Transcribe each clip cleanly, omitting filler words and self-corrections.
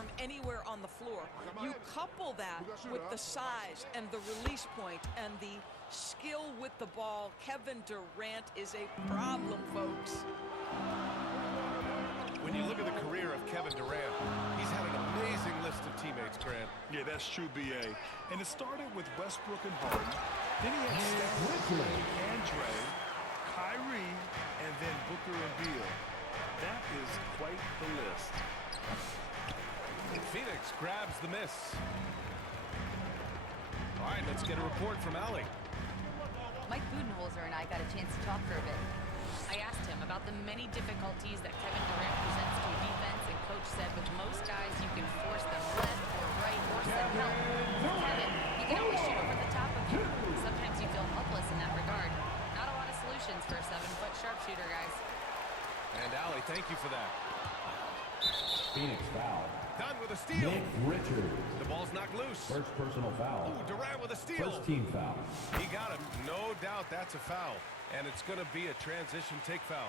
from anywhere on the floor. You couple that with the size and the release point and the skill with the ball. Kevin Durant is a problem, folks. When you look at the career of Kevin Durant, he's had an amazing list of teammates, Grant. Yeah, that's true, B.A. And it started with Westbrook and Harden. Then he had Steph Curry, Andre, Kyrie, and then Booker and Beal. That is quite the list. Phoenix grabs the miss. All right, let's get a report from Allie. Mike Budenholzer and I got a chance to talk for a bit. I asked him about the many difficulties that Kevin Durant presents to a defense, and Coach said with most guys you can force them left or right or send help. With Kevin, he can always shoot over the top of you. Sometimes you feel helpless in that regard. Not a lot of solutions for a 7-foot sharpshooter, guys. And Allie, thank you for that. Phoenix foul. Done with a steal. Nick Richards. The ball's knocked loose. First personal foul. Ooh, Durant with a steal. First team foul. He got it. No doubt that's a foul. And it's going to be a transition take foul.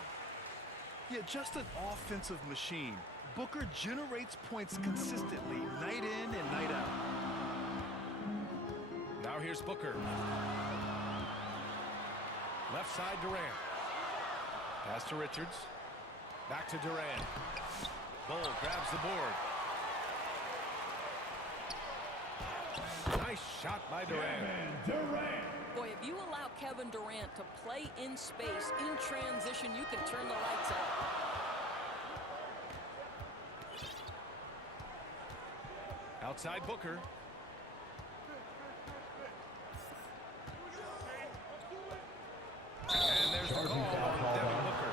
Yeah, just an offensive machine. Booker generates points consistently, night in and night out. Now here's Booker. Left side, Durant. Pass to Richards. Back to Durant. Bull grabs the board. Nice shot by Durant. Boy, if you allow Kevin Durant to play in space, in transition, you can turn the lights out. Outside Booker. And there's the call on Devin Booker.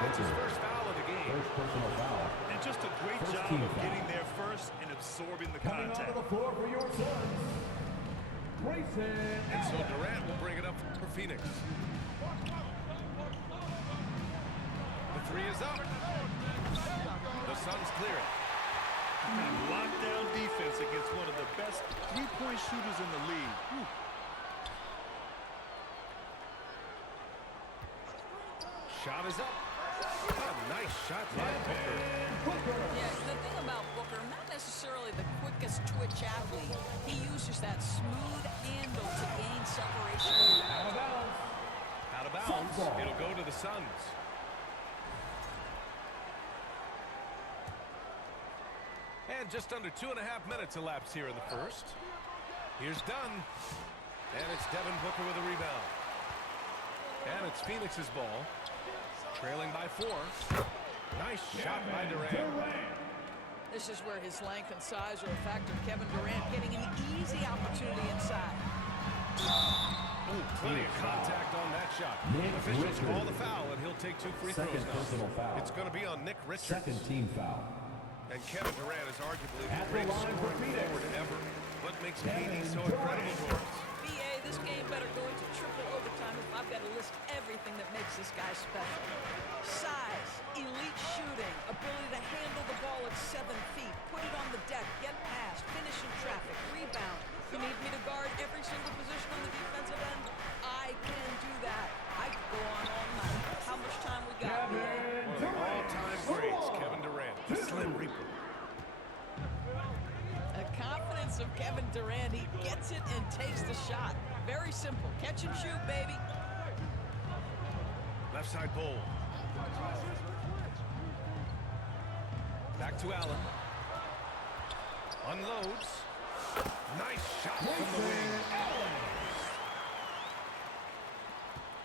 That's his first foul of the game. First personal foul. And just a great First job team of foul. getting there first and absorbing the Coming contact. onto the floor for your Suns, Grayson And so Allen. Durant will bring it up for Phoenix. The three is up. The Suns clear it. Lockdown defense against one of the best three-point shooters in the league. Whew. Shot is up. A nice shot by Booker. Yeah, the thing about Booker, not necessarily the quickest twitch athlete. He uses that smooth handle to gain separation. Out of bounds. Out of bounds. It'll go to the Suns. And just under 2.5 minutes elapsed here in the first. Here's Dunn. And it's Devin Booker with a rebound. And it's Phoenix's ball. Trailing by 4. Nice shot by Durant. This is where his length and size are a factor. Kevin Durant getting an easy opportunity inside. Ooh, plenty of contact on that shot. Nick Officials Richards. call the foul, and he'll take 2 free throws Second now. personal foul. It's going to be on Nick Richards. Second team foul. And Kevin Durant is arguably the At the greatest line for scoring Phoenix. forward ever. What makes Kevin KD so Durant. incredible for us? BA, this game better go into triple overtime if I've got to list everything that makes this guy special. Size, elite shooting, ability to handle the ball at 7 feet, put it on the deck, get past, finish in traffic, rebound. You need me to guard every single position on the defensive end? I can do that. I could go on all night. How much time we got, BA? One of the all-time greats, Kevin Durant. The Slim Reaper. The confidence of Kevin Durant. He gets it and takes the shot. Very simple. Catch and shoot, baby. Left side Bull. Back to Allen. Unloads. Nice shot from the wing.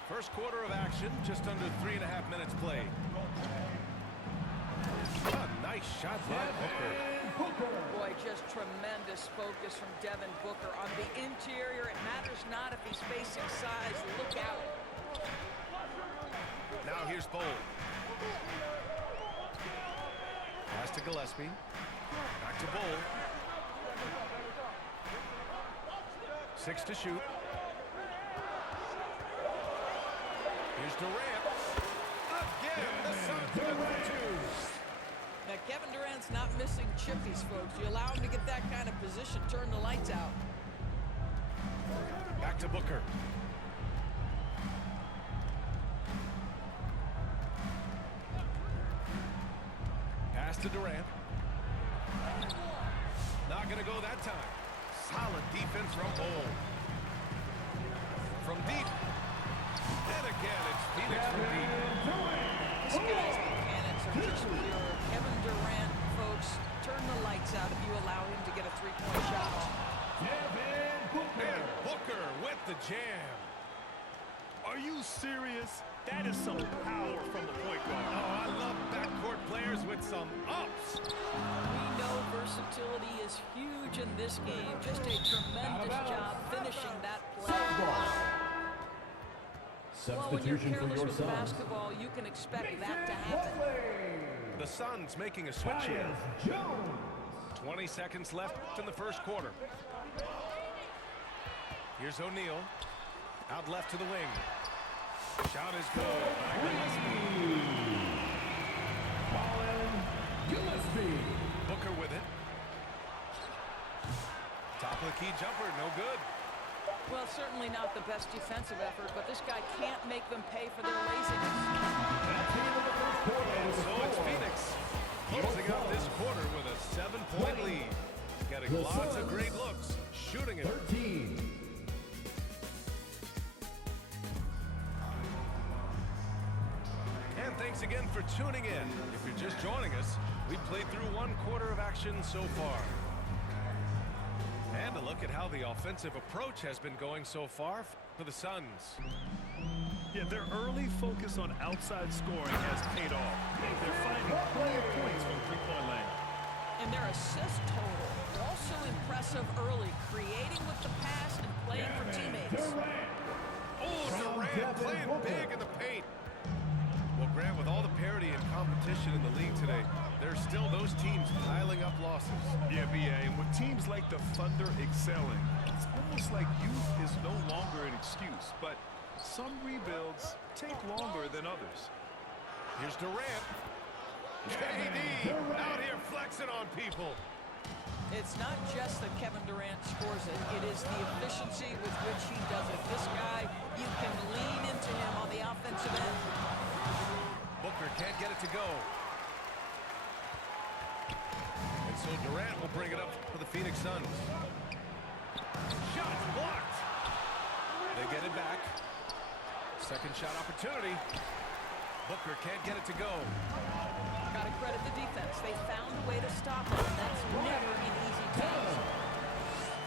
First quarter of action, just under 3.5 minutes played. A nice shot by Booker. Boy, just tremendous focus from Devin Booker on the interior. It matters not if he's facing size. Look out. Now here's Bull. Pass to Gillespie. Back to Bull. 6 to shoot. Here's Durant. Again, the Suns with the 2. Now, Kevin Durant's not missing chippies, folks. You allow him to get that kind of position, turn the lights out. Back to Booker. Pass to Durant. go that time. Solid defense from Hole. From deep. And again, it's Phoenix from deep. This guy's mechanics are just pure. Kevin Durant, folks, turn the lights out if you allow him to get a three-point shot off. And Booker with the jam. Are you serious? That is some power from the point guard. Oh, I love backcourt players with some ups. We know versatility is huge in this game. Just a tremendous job finishing that play. Well, when you're careless with the basketball, you can expect that to happen. The Suns making a switch here. 20 seconds left in the first quarter. Here's O'Neal. Out left to the wing. Shot is good. Booker with it. Top of the key jumper, no good. Well, certainly not the best defensive effort, but this guy can't make them pay for their laziness. And so it's Phoenix closing out this quarter with a 7-point lead. Getting lots of great looks, shooting it. 13. And thanks again for tuning in. If you're just joining us, we've played through one quarter of action so far. And a look at how the offensive approach has been going so far for the Suns. Yeah, their early focus on outside scoring has paid off. They're finding plenty of points from three-point land. And their assist total, also impressive early, creating with the pass and playing for teammates. Oh, Durant playing big in the paint. Well, Grant, with all the parity and competition in the league today, there's still those teams piling up losses. Yeah, BA, and with teams like the Thunder excelling, it's almost like youth is no longer an excuse, but some rebuilds take longer than others. Here's Durant. KD out here flexing on people. It's not just that Kevin Durant scores it. It is the efficiency with which he does it. This guy, you can lean into him on the offensive end. Booker can't get it to go. And so Durant will bring it up for the Phoenix Suns. Shot blocked. They get it back. Second shot opportunity. Booker can't get it to go. Got to credit the defense. They found a way to stop him, and that's never an easy task.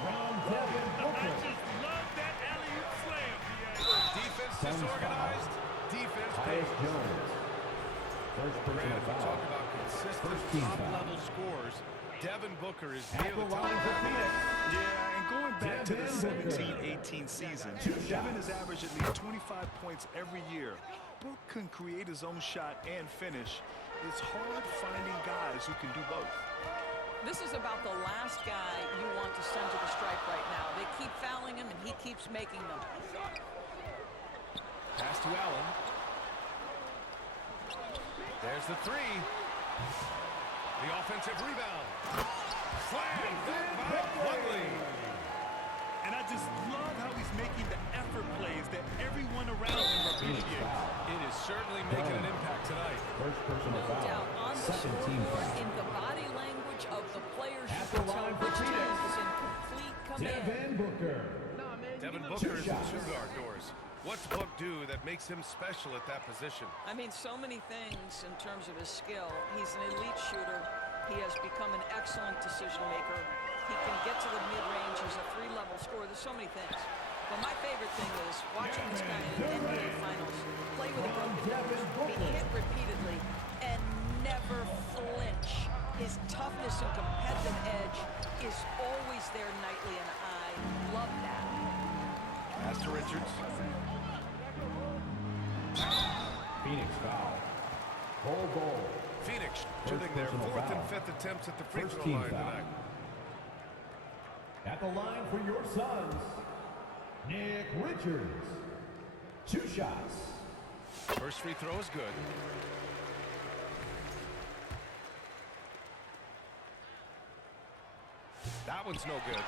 I just love that alley-oop slam, BA. Defense disorganized. Defense pays. First Grant, personal if we foul. talk about consistent First team foul. top-level scores, Devin Booker is At near the the top. line for Phoenix. Yeah, and going back to the Devin 17-18 season, Two Devin shots. has averaged at least 25 points every year. Book can create his own shot and finish. It's hard finding guys who can do both. This is about the last guy you want to send to the stripe right now. They keep fouling him, and he keeps making them. Pass to Allen. There's the three. The offensive rebound. Slam back by Plumlee. And I just love how he's making the effort plays that everyone around him appreciates. It is certainly making an impact tonight. First personal No foul. doubt on the Second team scoreboard, foul. in the body language of the players, you At can the tell line for which team Phoenix. is in complete command. Devin Booker. Devin Two Booker is the shots. two-guard doors. What's Book do that makes him special at that position? I mean, so many things in terms of his skill. He's an elite shooter. He has become an excellent decision maker. He can get to the mid-range. He's a three-level scorer. There's so many things. But my favorite thing is watching this guy in the NBA Finals play with a broken nose, be hit repeatedly, and never flinch. His toughness and competitive edge is always there nightly, and I love that. Pass to Richards. Phoenix foul. Whole goal. Phoenix shooting their personal fourth foul. and fifth attempts at the free First throw team line foul. tonight. At the line for your Suns, Nick Richards. Two shots. First free throw is good. That one's no good.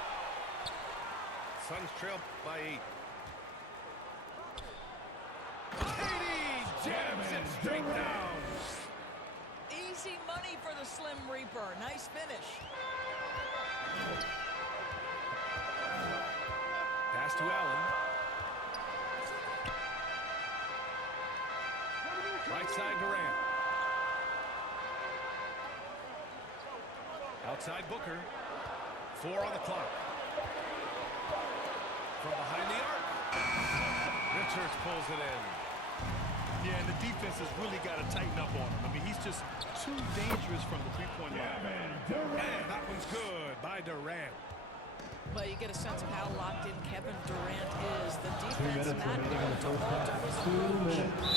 Suns trail by 8. KD jams it straight down. Easy money for the Slim Reaper. Nice finish. side Durant. Outside Booker. 4 on the clock. From behind the arc. Richards pulls it in. Yeah, and the defense has really got to tighten up on him. I mean, he's just too dangerous from the three-point line. And that one's good by Durant. Well, you get a sense of how locked in Kevin Durant is. The 2 defense minutes not remaining in going the to first alter half. his 2 approach. minutes.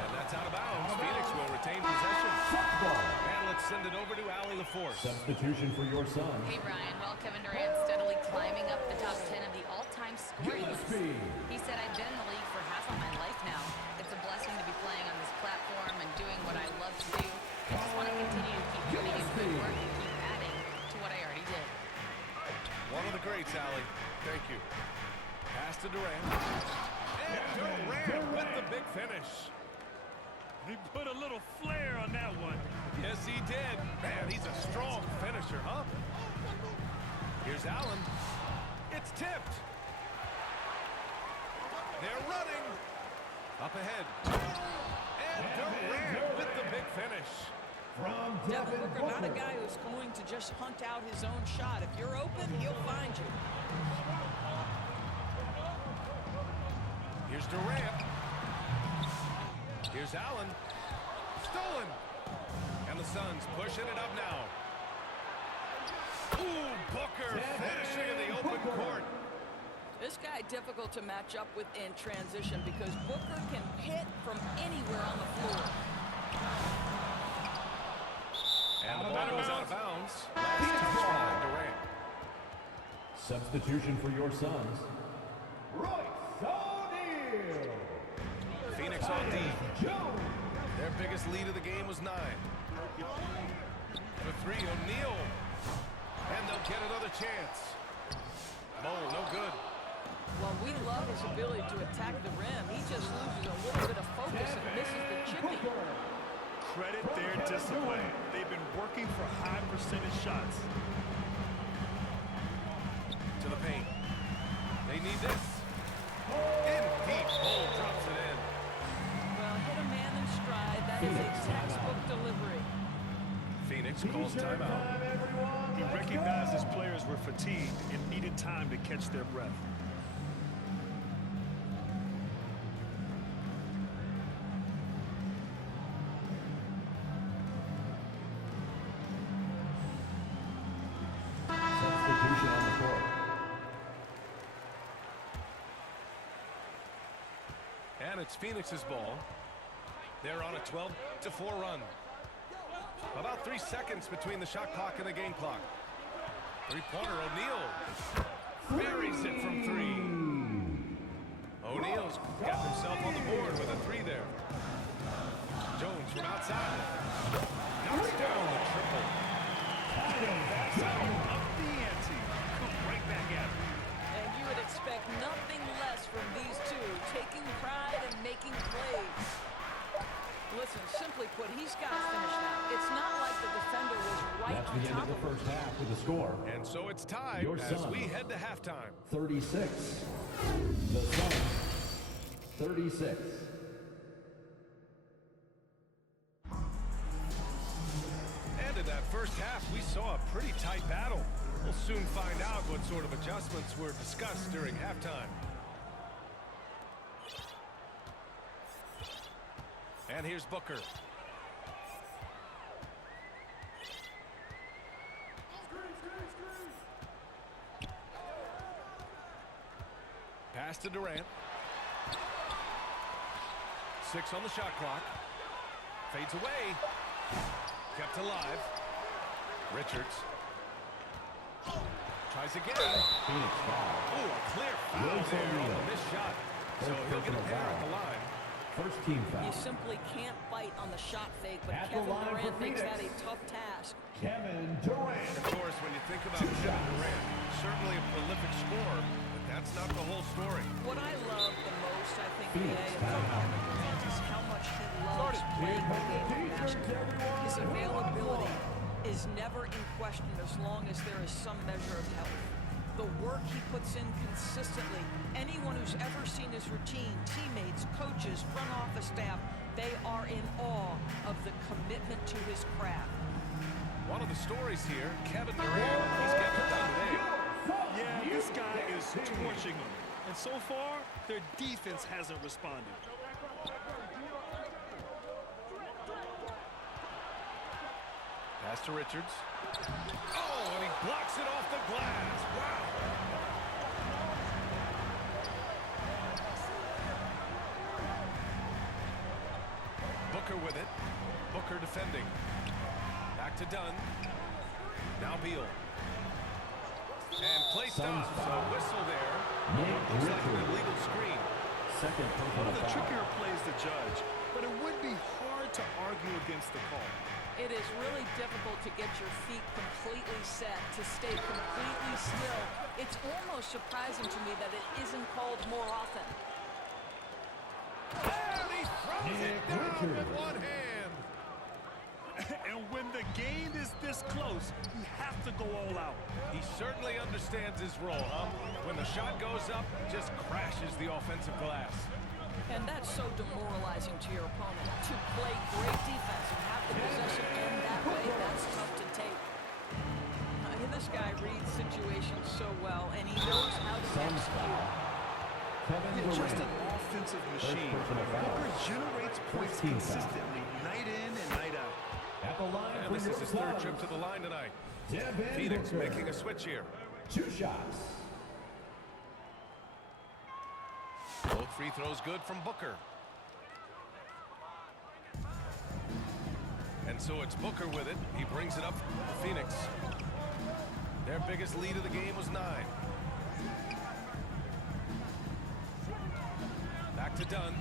And that's out of bounds. Phoenix will retain possession. Football. And let's send it over to Allie LaForce. Substitution for your son. Hey, Ryan. Well, Kevin Durant steadily climbing up the top 10 of the all-time scoring list. Gillespie. He said, I've been in the league for half of my life now. It's a blessing to be playing on this platform and doing what I love to do. I just want to continue to keep putting in good work and keep adding to what I already did. One of the greats, Allie. Thank you. Pass to Durant. And Durant with the big finish. He put a little flair on that one. Yes, he did. Man, he's a strong finisher, huh? Here's Allen. It's tipped. They're running. Up ahead. And Durant with the big finish. From Devin Devin Booker, not a Booker. guy who's going to just hunt out his own shot. If you're open, he'll find you. Here's Durant. Here's Allen. Stolen. And the Suns pushing it up now. Ooh, Booker finishing in the open court. This guy difficult to match up with in transition because Booker can hit from anywhere on the floor. And the ball goes out of bounds. Last touch by Durant. Substitution for your sons. Royce O'Neal. Phoenix on D. Jones. Their biggest lead of the game was 9. For 3, O'Neal. And they'll get another chance. Mole, no good. Well, we love his ability to attack the rim. He just loses a little bit of focus and misses the chipping. Credit their discipline. They've been working for high percentage shots. To the paint. They need this. In deep. Mole drops it in. Well, hit a man in stride. That is a textbook delivery. Phoenix calls timeout. He recognized his players were fatigued and needed time to catch their breath. Substitution on the court. And it's Phoenix's ball. They're on a 12-4 run. About 3 seconds between the shot clock and the game clock. Three-pointer, O'Neal. Buries it from 3. O'Neal's got himself on the board with a 3 there. Jones from outside. Knocks down the triple. Up the ante. Come right back at him. And you would expect nothing less from these two, taking pride and making plays. Listen, simply put, he's got to finish that. It's not like the defender was right That's on the end top of the of him. first half with the score. And so it's tied Your as Suns. we head to halftime. 36. The Suns. 36. And in that first half, we saw a pretty tight battle. We'll soon find out what sort of adjustments were discussed during halftime. And here's Booker. Pass to Durant. 6 on the shot clock. Fades away. Kept alive. Richards. Tries again. Phoenix foul. Oh, a clear foul Royce there on O'Neal. the missed shot. So First he'll get a personal pair at foul. the line. First team foul. You simply can't fight on the shot fake, but At the Kevin line for Durant makes that a Phoenix. tough task. Kevin Durant. Of course, when you think about Kevin Durant, certainly a prolific scorer, but that's not the whole story. What I love the most, I think, Phoenix today about timeout. Kevin Durant is how much he loves playing the game of basketball. His availability is never in question as long as there is some measure of health. The work he puts in consistently, anyone who's ever seen his routine, teammates, coaches, front office staff, They are in awe of the commitment to his craft. One of the stories here, Kevin Durant, he's getting it done today. Yeah, this guy is torching them. And so far, their defense hasn't responded. Pass to Richards. Oh, and he blocks it off the glass. Wow. Booker with it. Booker defending. Back to Dunn. Now Beal. And play stops. A whistle there. Looks like an illegal screen. Second One personal of the foul. trickier plays to judge, but it would be hard to argue against the call. It is really difficult to get your feet completely set, to stay completely still. It's almost surprising to me that it isn't called more often. And he throws it down with one hand. And when the game is this close, you have to go all out. He certainly understands his role, huh? When the shot goes up, just crashes the offensive glass. And that's so demoralizing to your opponent. To play great defense and have the possession end that way, that's tough to take. This guy reads situations so well, and he knows how to execute. Kevin It's just an Durant. offensive machine. personal foul. Booker generates points 13 foul. consistently, night in and night out. At the line And for this your is his third Suns, trip to the line tonight. Devin Phoenix Booker. making a switch here. 2 shots. Both free throws good from Booker. And so it's Booker with it. He brings it up for Phoenix. Their biggest lead of the game was 9. Back to Dunn.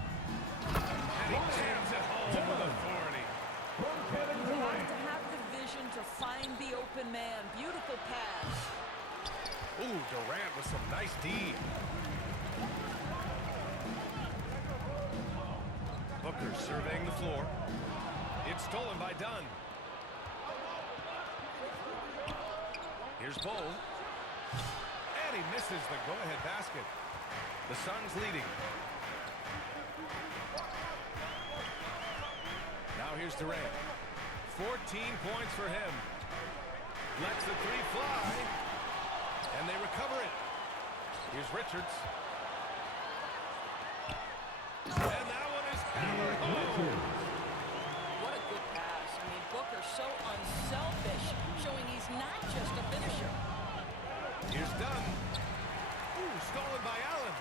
And he jams it home with authority. From Kevin You have Durant. to have the vision to find the open man. Beautiful pass. Ooh, Durant with some nice D. Booker surveying the floor. It's stolen by Dunn. Here's Bowl. And he misses the go-ahead basket. The Suns leading. Now here's Durant. 14 points for him. Lets the three fly. And they recover it. Here's Richards. And that one is hammered home. What a good pass. I mean, Booker so unselfish, showing he's not just a finisher. Here's Dunn. Ooh, stolen by Allen.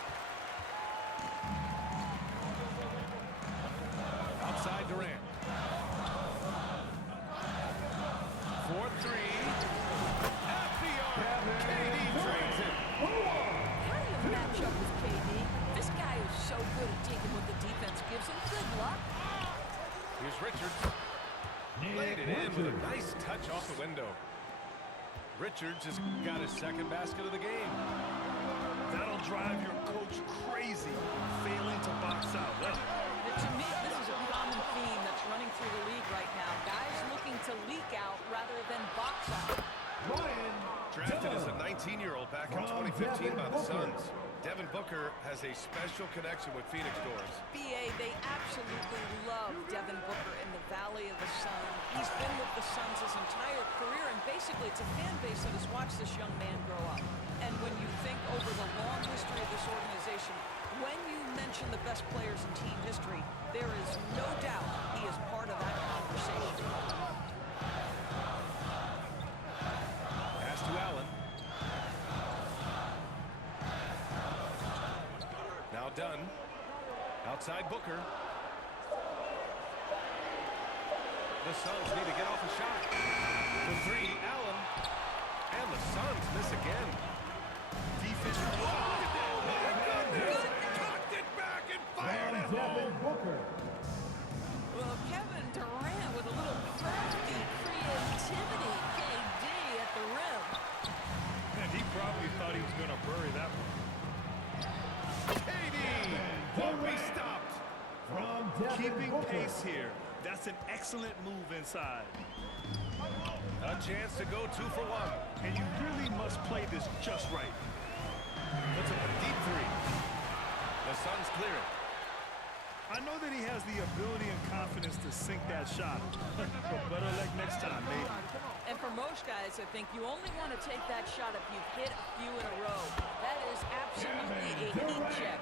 Outside Durant. 4-3. At the arc. KD drains it. How do you match up with KD? This guy is so good at taking what the defense gives him. Good luck. Here's Richards. Nick Laid it in with a Richards. nice touch off the window. Richards has got his second basket of the game. That'll drive your coach crazy, failing to box out. Well, To me, this is a common theme that's running through the league right now. Guys looking to leak out rather than box out. Ryan Drafted as a Dunn. 19-year-old back in From 2015 by Devin the Booker. Suns. Devin Booker has a special connection with Phoenix Doors. BA, they absolutely love Devin Booker in the Valley of the Sun. He's been with the Suns his entire career, and basically it's a fan base that has watched this young man grow up. And when you think over the long history of this organization, when you mention the best players in team history, there is no doubt he is part of that conversation. Pass to Allen. Now Dunn. Outside Booker. The Suns need to get off a shot. For 3, Allen. And the Suns miss again. defense. Tucked it back and fired it From Devin home. Booker. Well, Kevin Durant with a little crafty creativity. KD at the rim. And he probably thought he was going to bury that one. KD won't be stopped. From Devin Keeping Booker. pace here. That's an excellent move inside. A chance to go 2 for 1. And you really must play this just right. Puts up a deep 3. The Suns clear it. I know that he has the ability and confidence to sink that shot. But better luck next time, maybe. And for most guys, I think you only want to take that shot if you've hit a few in a row. That is absolutely a heat check.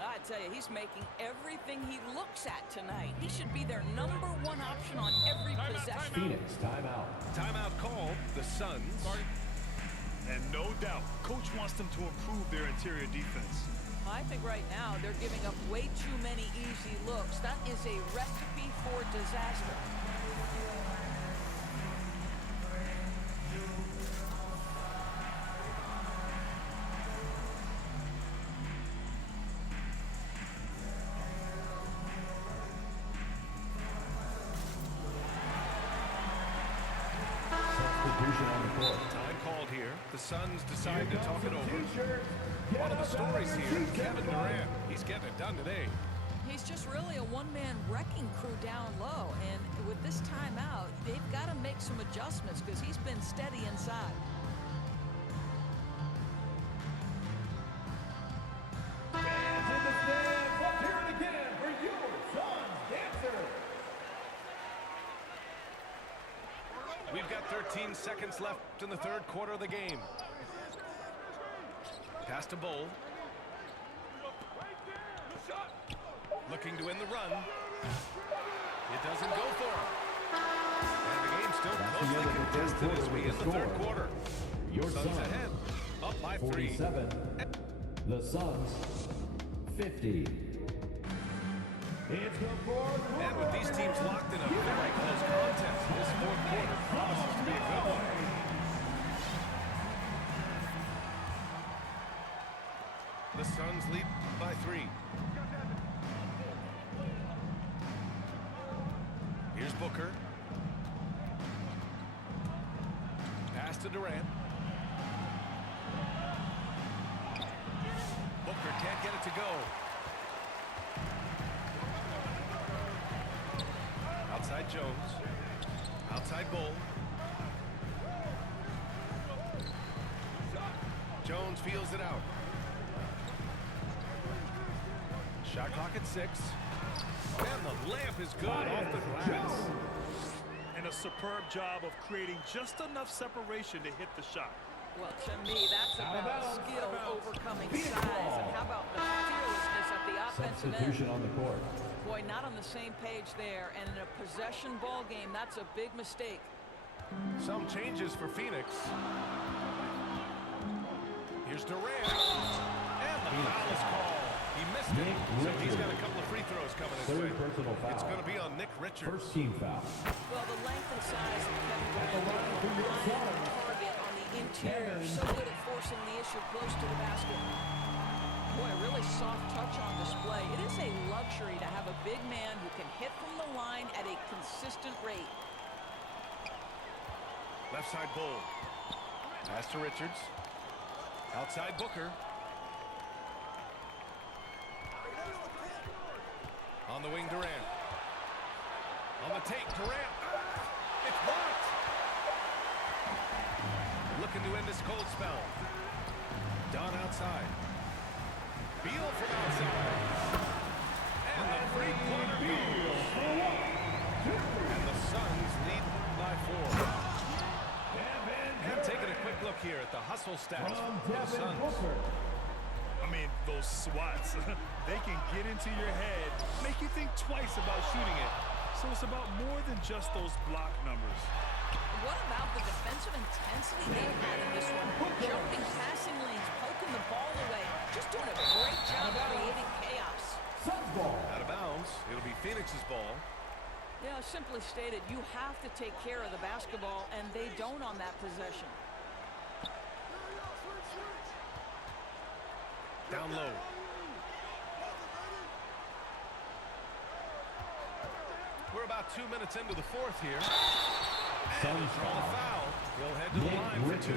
I tell you, he's making everything he looks at tonight. He should be their #1 option on every possession. Phoenix, timeout. Timeout called. The Suns. And no doubt, coach wants them to improve their interior defense. I think right now they're giving up way too many easy looks. That is a recipe for disaster. Substitution on the court. Time called here. The Suns decide to talk it over. One of the stories here, Kevin Durant. He's getting it done today. He's just really a one-man wrecking crew down low. And with this timeout, they've got to make some adjustments because he's been steady inside. Fans in the stands, let's hear it again for your Suns dancer. We've got 13 seconds left in the third quarter of the game. Pass to Bowl. Looking to win the run. It doesn't go for him. And the game's still closely contested as we hit the third quarter. Your Suns ahead. Up by 3. 47. The Suns 50. It's the fourth quarter. And with these teams locked in a very close contest, this fourth quarter promises to be a good one. The Suns lead by 3. Here's Booker. Pass to Durant. Booker can't get it to go. Outside Jones. Outside Bull. Jones feels it out. Shot clock at 6. And the lamp is good off the glass. And a superb job of creating just enough separation to hit the shot. Well, to me, that's about skill overcoming size. And how about the fearlessness at the offensive Substitution end? on the court. Boy, not on the same page there. And in a possession ball game, that's a big mistake. Some changes for Phoenix. Here's Durant. And the foul is called. He missed it. So he's got a couple of free throws coming his way. Third personal foul. It's going to be on Nick Richards. First team foul. Well, the length and size of Kevin Durant making him a prime target on the interior. So good at forcing the issue close to the basket. Boy, a really soft touch on display. It is a luxury to have a big man who can hit from the line at a consistent rate. Left side Bull. Pass to Richards. Outside Booker. On the wing, Durant. On the take, Durant. It's blocked. Looking to end this cold spell. Dunn outside. Beal from outside. And the three-pointer goes. And the Suns lead by 4. And taking a quick look here at the hustle stats for the Suns. I mean, those swats, they can get into your head, make you think twice about shooting it. So it's about more than just those block numbers. What about the defensive intensity they had in this one? Jumping passing lanes, poking the ball away, just doing a great job creating chaos. Suns ball. Out of bounds. It'll be Phoenix's ball. Yeah, simply stated, you have to take care of the basketball, and they don't on that possession. Down low. We're about 2 minutes into the fourth here. And he'll draw the foul. He'll head to the line for 2.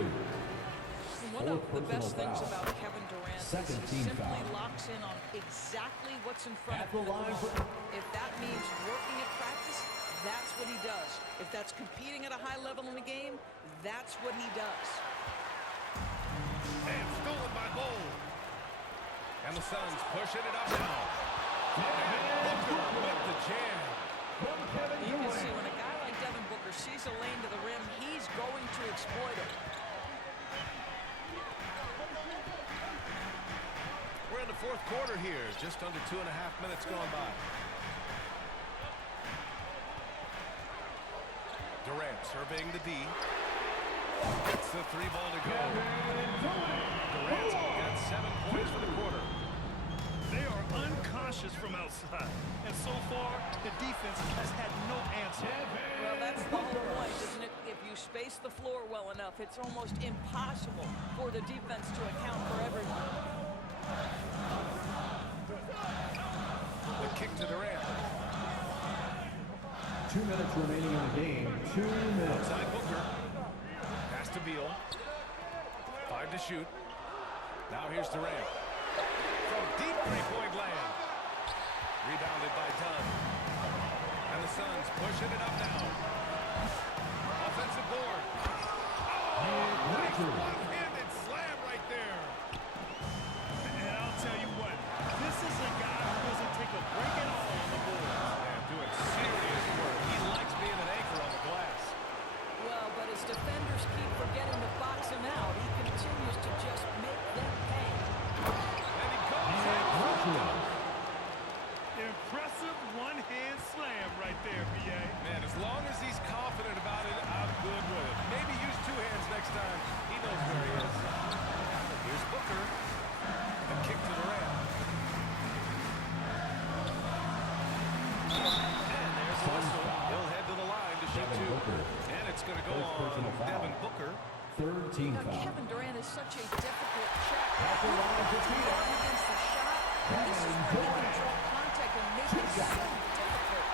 One of the best things about Kevin Durant is Second he team simply foul. locks in on exactly what's in front At of him the at line the for- moment. If that means working at practice, that's what he does. If that's competing at a high level in a game, that's what he does. And stolen by Bull. And the Suns pushing it up now. Booker with the jam. From Kevin You can see Durant. when a guy like Devin Booker sees a lane to the rim, he's going to exploit it. We're in the fourth quarter here. Just under 2.5 minutes gone by. Durant surveying the D. It's the three ball to go. Durant's got 7 points for the quarter. They are uncautious from outside. And so far, the defense has had no answer. Well, that's the whole point, isn't it? If you space the floor well enough, it's almost impossible for the defense to account for everyone. The kick to Durant. 2 minutes remaining in the game. 2 minutes. Outside Booker. Pass to Beal. 5 to shoot. Now here's Durant. From deep three-point land. Rebounded by Dunn. And the Suns pushing it up now. Offensive board. Oh, nice one-handed slam right there. And I'll tell you what, this is a guy who doesn't take a break at all on the boards. Man, doing serious work. He likes being an anchor on the glass. Well, but as defenders keep forgetting to box him out, he continues to just make them pay. And he goes in. Impressive one-hand slam right there, B.A. Man, as long as he's confident about it, I'm good with it. Maybe use 2 hands next time. He knows where he is. Here's Booker. The kick to Durant. And there's the whistle. He'll head to the line to shoot 2. And it's going to go on Devin Booker. Third team Now, foul. Kevin Durant is such a difficult check. At the line to He's Tito. guard against the shot. This is where he can draw contact and make it so difficult.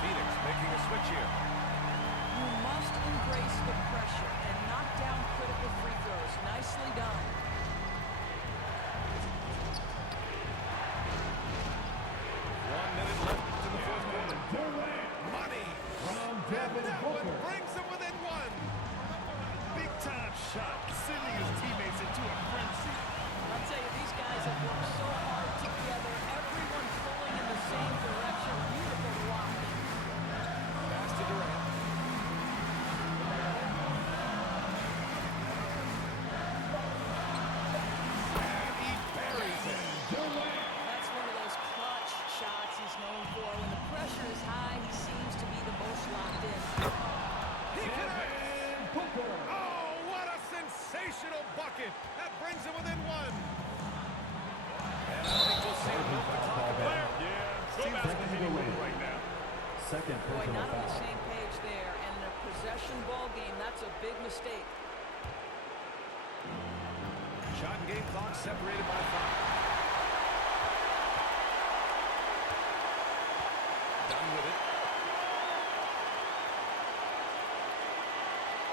Phoenix making a switch here. You must embrace the pressure and knock down critical free throws. Nicely done. 1 minute left in the fourth quarter. Durant Money. from Devin That one Booker. brings him within 1. Big-time shot, sending his teammates into a frenzy. I'll tell you, these guys have worked so hard together. Everyone pulling in the same direction. Beautiful to watch. Pass to Durant. And he buries it. That's one of those clutch shots he's known for. When the pressure is high, he seems to be the most locked in. He connects. Devin Booker. Oh, what a sensational bucket. That brings him within 1. And I think we'll see him move the clock a bit. Yeah, seems like a hitting move right now. Second Boy, personal not on the foul. same page there. And in a possession ball game, that's a big mistake. Shot and game clock separated by 5. Done with it.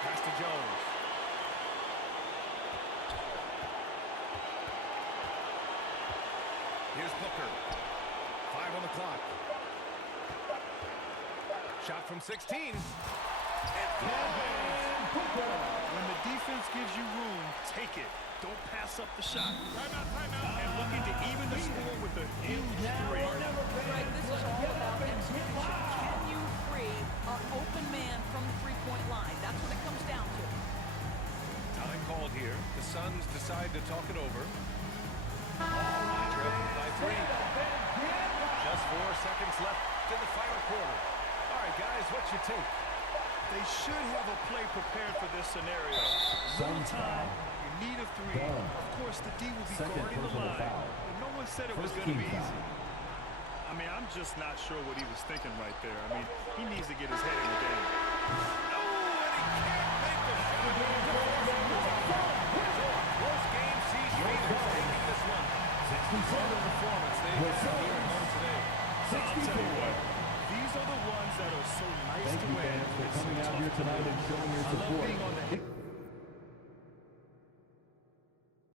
Pass to Jones. Here's Booker. 5 on the clock. Shot from 16. When the defense gives you room, take it. Don't pass up the shot. Timeout. And looking to even the score with a huge three. Greg, this is all about execution. Can you free an open man from the three-point line? That's what it comes down to. Time called here. The Suns decide to talk it over. Trailed by 3. Just 4 seconds left in the final quarter. All right, guys, what's your take? They should have a play prepared for this scenario. Little time, you need a three. Done. Of course, the D will be Second guarding the personal line. foul. And no one said it was First going to team be foul. easy. I mean, I'm just not sure what he was thinking right there. I mean, he needs to get his head in the game. Oh, and he can't make the shot. Close game sees Phoenix taking this one. What a performance they had here at home today. I'll tell you what, these are the ones that are so nice Thank to you, win. fans, for and so coming out tough here to tonight lose. and showing your I love support. being on the